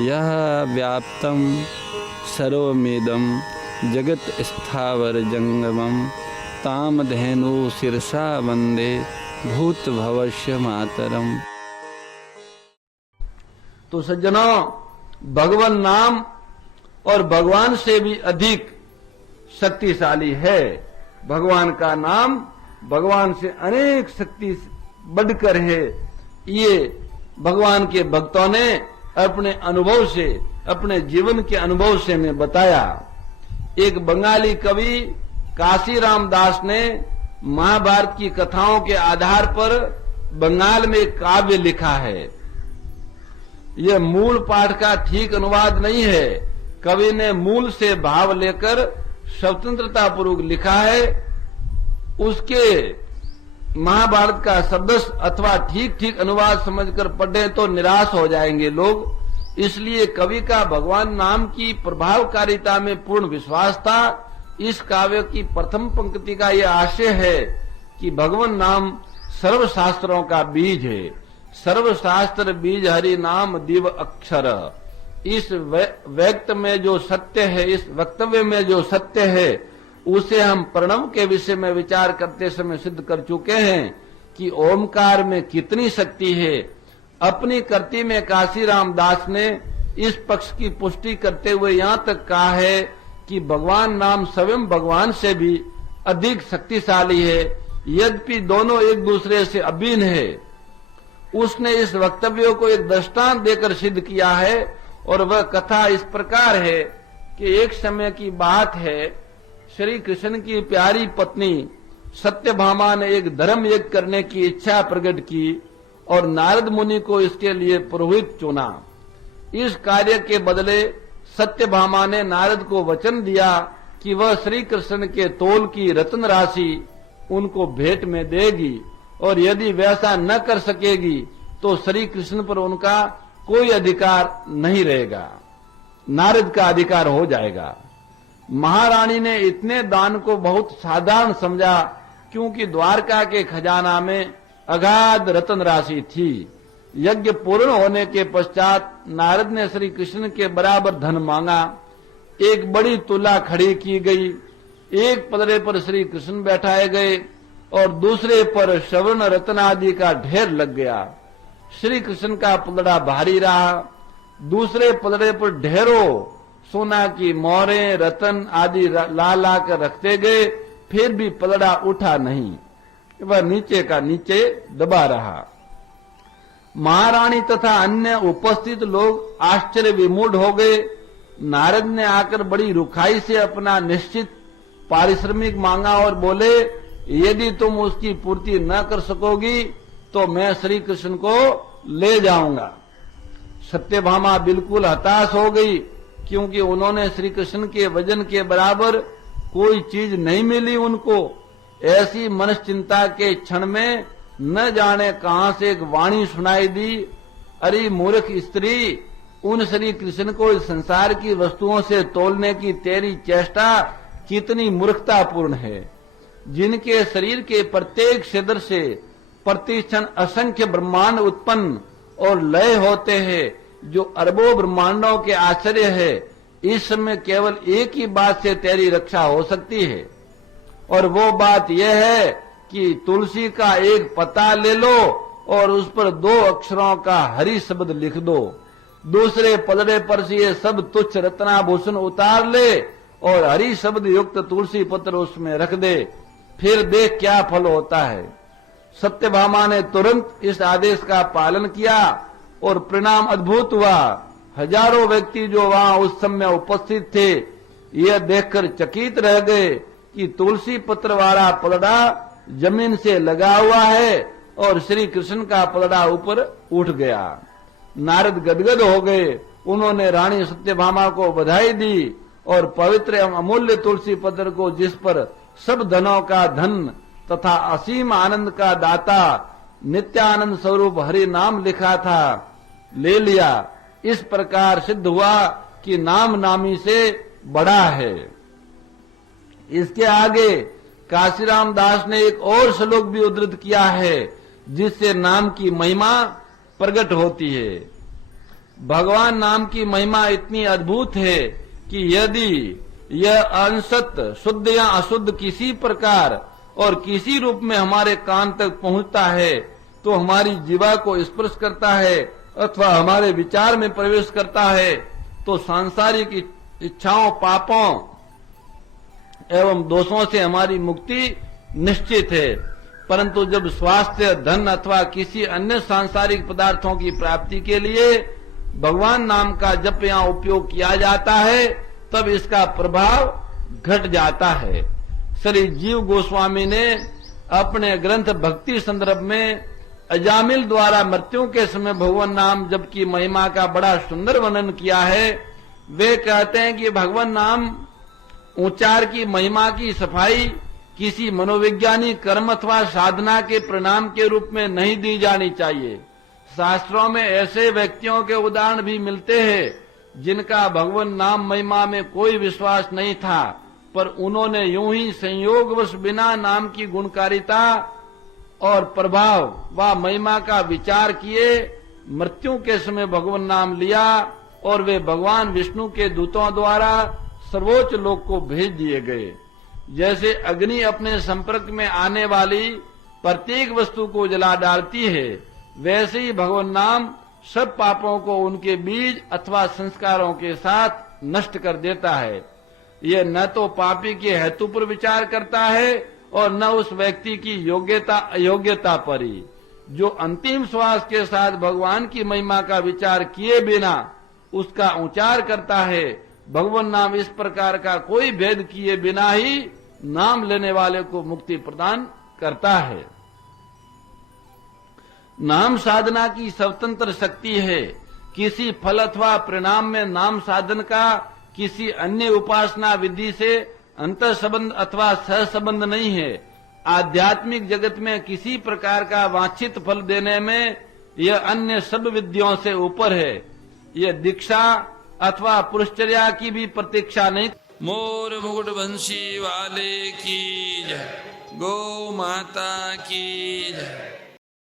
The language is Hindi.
यह व्याप्तं सर्वमिदं जगत् स्थावर जंगमं तामधेनु शिरसा वंदे भूत भवस्य मातरम। तो सज्जनों, भगवान नाम और भगवान से भी अधिक शक्तिशाली है। भगवान का नाम भगवान से अनेक शक्ति बढ़कर है। ये भगवान के भक्तों ने अपने अनुभव से, अपने जीवन के अनुभव से मैं बताया। एक बंगाली कवि काशीराम दास ने महाभारत की कथाओं के आधार पर बंगाल में एक काव्य लिखा है। यह मूल पाठ का ठीक अनुवाद नहीं है। कवि ने मूल से भाव लेकर स्वतंत्रता पूर्वक लिखा है। उसके महाभारत का शब्द अथवा ठीक ठीक अनुवाद समझकर पढ़े तो निराश हो जाएंगे लोग। इसलिए कवि का भगवान नाम की प्रभावकारिता में पूर्ण विश्वास था। इस काव्य की प्रथम पंक्ति का यह आशय है कि भगवान नाम सर्वशास्त्रों का बीज है। सर्वशास्त्र बीज हरि नाम दिव अक्षर। इस व्यक्त में जो सत्य है, इस वक्तव्य में जो सत्य है, उसे हम प्रणव के विषय में विचार करते समय सिद्ध कर चुके हैं कि ओमकार में कितनी शक्ति है। अपनी कृति में काशीराम दास ने इस पक्ष की पुष्टि करते हुए यहाँ तक कहा है कि भगवान नाम स्वयं भगवान से भी अधिक शक्तिशाली है, यद्यपि दोनों एक दूसरे से अभिन्न है। उसने इस वक्तव्य को एक दृष्टांत देकर सिद्ध किया है और वह कथा इस प्रकार है कि एक समय की बात है, श्री कृष्ण की प्यारी पत्नी सत्यभामा ने एक धर्म यज्ञ करने की इच्छा प्रकट की और नारद मुनि को इसके लिए पुरोहित चुना। इस कार्य के बदले सत्यभामा ने नारद को वचन दिया कि वह श्री कृष्ण के तोल की रत्न राशि उनको भेंट में देगी और यदि वैसा न कर सकेगी तो श्री कृष्ण पर उनका कोई अधिकार नहीं रहेगा, नारद का अधिकार हो जाएगा। महारानी ने इतने दान को बहुत साधारण समझा, क्योंकि द्वारका के खजाना में अगाध रत्न राशि थी। यज्ञ पूर्ण होने के पश्चात नारद ने श्री कृष्ण के बराबर धन मांगा। एक बड़ी तुला खड़ी की गई। एक पलड़े पर श्री कृष्ण बैठाए गए और दूसरे पर स्वर्ण रत्न आदि का ढेर लग गया। श्री कृष्ण का पलड़ा भारी रहा। दूसरे पलड़े पर ढेरों सोना की मोहरें, रतन आदि ला ला कर रखते गए, फिर भी पलड़ा उठा नहीं, वह नीचे का नीचे दबा रहा। महारानी तथा अन्य उपस्थित लोग आश्चर्य विमूढ़ हो गए। नारद ने आकर बड़ी रुखाई से अपना निश्चित पारिश्रमिक मांगा और बोले, यदि तुम उसकी पूर्ति न कर सकोगी तो मैं श्री कृष्ण को ले जाऊंगा। सत्यभामा बिल्कुल हताश हो गई, क्योंकि उन्होंने श्री कृष्ण के वजन के बराबर कोई चीज नहीं मिली उनको। ऐसी मनश्चिंता के क्षण में न जाने कहां से एक वाणी सुनाई दी, अरे मूर्ख स्त्री, उन श्री कृष्ण को इस संसार की वस्तुओं से तोलने की तेरी चेष्टा कितनी मूर्खतापूर्ण है। जिनके शरीर के प्रत्येक छिद्र से प्रतिक्षण असंख्य ब्रह्मांड उत्पन्न और लय होते हैं, जो अरबों ब्रह्मांडों के आश्चर्य है, इस समय केवल एक ही बात से तेरी रक्षा हो सकती है, और वो बात यह है कि तुलसी का एक पत्ता ले लो और उस पर 2 अक्षरों का हरि शब्द लिख दो। दूसरे पलड़े पर से ये सब तुच्छ रत्नाभूषण उतार ले और हरि शब्द युक्त तुलसी पत्र उसमें रख दे, फिर देख क्या फल होता है। सत्यभामा ने तुरंत इस आदेश का पालन किया और परिणाम अद्भुत हुआ। हजारों व्यक्ति जो वहां उस समय उपस्थित थे, यह देखकर चकित रह गए कि तुलसी पत्र वाला पलड़ा जमीन से लगा हुआ है और श्री कृष्ण का पलड़ा ऊपर उठ गया। नारद गदगद हो गए। उन्होंने रानी सत्यभामा को बधाई दी और पवित्र एवं अमूल्य तुलसी पत्र को, जिस पर सब धनों का धन तथा असीम आनंद का दाता नित्यानंद स्वरूप हरि नाम लिखा था, ले लिया। इस प्रकार सिद्ध हुआ कि नाम नामी से बड़ा है। इसके आगे काशीराम दास ने एक और श्लोक भी उद्धृत किया है, जिससे नाम की महिमा प्रकट होती है। भगवान नाम की महिमा इतनी अद्भुत है कि यदि यह अंशत शुद्ध या अशुद्ध किसी प्रकार और किसी रूप में हमारे कान तक पहुंचता है तो हमारी जीवा को स्पर्श करता है अथवा हमारे विचार में प्रवेश करता है तो सांसारिक इच्छाओं, पापों एवं दोषों से हमारी मुक्ति निश्चित है। परंतु जब स्वास्थ्य, धन अथवा किसी अन्य सांसारिक पदार्थों की प्राप्ति के लिए भगवान नाम का जप या उपयोग किया जाता है तब इसका प्रभाव घट जाता है। श्री जीव गोस्वामी ने अपने ग्रंथ भक्ति संदर्भ में अजामिल द्वारा मृत्यु के समय भगवान नाम जप की महिमा का बड़ा सुंदर वर्णन किया है। वे कहते हैं कि भगवान नाम उच्चार की महिमा की सफाई किसी मनोवैज्ञानिक कर्म अथवा साधना के परिणाम के रूप में नहीं दी जानी चाहिए। शास्त्रों में ऐसे व्यक्तियों के उदाहरण भी मिलते हैं जिनका भगवान नाम महिमा में कोई विश्वास नहीं था, पर उन्होंने यूं ही संयोगवश बिना नाम की गुणकारिता और प्रभाव व महिमा का विचार किए मृत्यु के समय भगवान नाम लिया और वे भगवान विष्णु के दूतों द्वारा सर्वोच्च लोक को भेज दिए गए। जैसे अग्नि अपने संपर्क में आने वाली प्रत्येक वस्तु को जला डालती है, वैसे ही भगवान नाम सब पापों को उनके बीज अथवा संस्कारों के साथ नष्ट कर देता है। यह न तो पापी के हेतु पर विचार करता है और न उस व्यक्ति की योग्यता अयोग्यता पर ही। जो अंतिम श्वास के साथ भगवान की महिमा का विचार किए बिना उसका उच्चार करता है, भगवान नाम इस प्रकार का कोई भेद किए बिना ही नाम लेने वाले को मुक्ति प्रदान करता है। नाम साधना की स्वतंत्र शक्ति है। किसी फल अथवा परिणाम में नाम साधन का किसी अन्य उपासना विधि से अंतर संबंध अथवा सह संबंध नहीं है। आध्यात्मिक जगत में किसी प्रकार का वांछित फल देने में यह अन्य सब विधियों से ऊपर है। यह दीक्षा अथवा पुरुषचर्या की भी प्रतीक्षा नहीं। मोर मुकुट बंशी वाले की जय, गौ माता की जय।